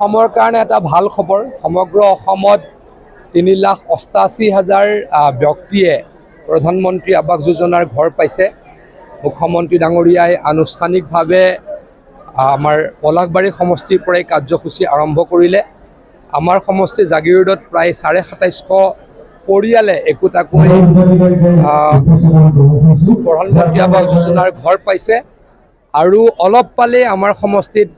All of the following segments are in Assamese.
অসমৰ কাৰণে এটা ভাল খবৰ। সমগ্ৰ অসমত 3,88,000 ব্যক্তিয়ে প্ৰধানমন্ত্ৰী আৱাস যোজনাৰ ঘৰ পাইছে। মুখ্যমন্ত্ৰী ডাঙৰীয়াই আনুষ্ঠানিকভাৱে আমাৰ পলাশবাৰী সমষ্টিৰ পৰাই কাৰ্যসূচী আৰম্ভ কৰিলে। আমাৰ সমষ্টি জাগিৰোডত প্ৰায় 27,500 পৰিয়ালে একোটাকৈ প্ৰধানমন্ত্ৰী আৱাস যোজনাৰ ঘৰ পাইছে আৰু অলপ পালে আমাৰ সমষ্টিত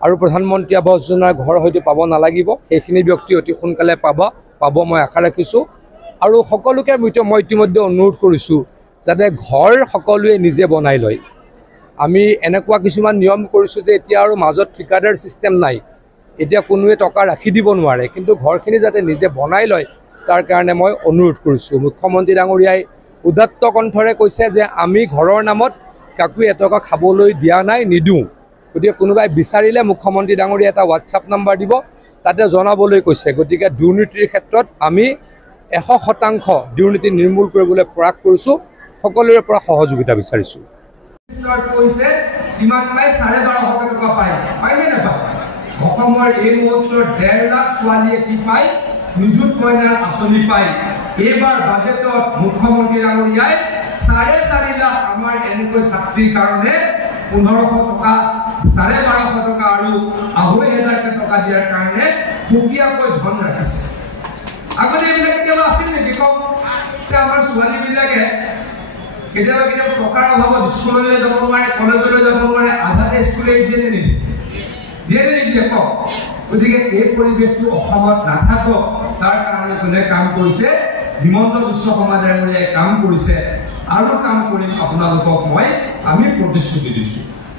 আৰু প্ৰধানমন্ত্ৰী আৱাস যোজনাৰ ঘৰ হয়তো পাব নালাগিব। সেইখিনি ব্যক্তি অতি সোনকালে পাব মই আশা ৰাখিছোঁ। আৰু সকলোকে মই ইতিমধ্যে অনুৰোধ কৰিছোঁ যাতে ঘৰ সকলোৱে নিজে বনাই লয়। আমি এনেকুৱা কিছুমান নিয়ম কৰিছোঁ যে এতিয়া আৰু মাজত ঠিকাদাৰ ছিষ্টেম নাই, এতিয়া কোনোৱে টকা ৰাখি দিব নোৱাৰে, কিন্তু ঘৰখিনি যাতে নিজে বনাই লয় তাৰ কাৰণে মই অনুৰোধ কৰিছোঁ। মুখ্যমন্ত্ৰী ডাঙৰীয়াই উদাত্ত কণ্ঠৰে কৈছে যে আমি ঘৰৰ নামত কাকো এটকা খাবলৈ দিয়া নাই, নিদিওঁ। গতিকে কোনোবাই বিচাৰিলে মুখ্যমন্ত্ৰী ডাঙৰীয়াই এটা হোৱাটছআপ নাম্বাৰ দিব, তাতে জনাবলৈ কৈছে। গতিকে দুৰ্নীতিৰ ক্ষেত্ৰত আমি 100% দুৰ্নীতি নিৰ্মূল কৰিবলৈ প্ৰয়াস কৰিছোঁ, সকলোৰে পৰা সহযোগিতা বিচাৰিছোঁ। অসমৰ এই মুহূৰ্তৰ 1.5 লাখ ছোৱালীয়ে কি পায়? নিযুত মইনাৰ আঁচনি পায়। এইবাৰ বাজেটত মুখ্যমন্ত্ৰী ডাঙৰীয়াই 4.5 লাখ আমাৰ এনেকৈ ছাত্ৰীৰ কাৰণে 1500 টকা, 1250 টকা আৰু 2500 টকা দিয়াৰ কাৰণে সুকীয়াকৈ ধন ৰাখিছে। আগতে এইবিলাক কেতিয়াবা আছিল নেকি কওক? আমাৰ ছোৱালীবিলাকে কেতিয়াবা টকাৰ অভাৱত স্কুললৈ যাব নোৱাৰে, কলেজলৈ যাব নোৱাৰে, আধাতে স্কুলে দিয়ে নিদিয়ে কওক। গতিকে এই পৰিৱেশটো অসমত নাথাকক তাৰ কাৰণে কোনে কাম কৰিছে? হিমন্ত বিশ্ব শৰ্মা ডাঙৰীয়াই কাম কৰিছে আৰু কাম কৰিম আপোনালোকক আমি প্ৰতিশ্ৰুতি দিছোঁ।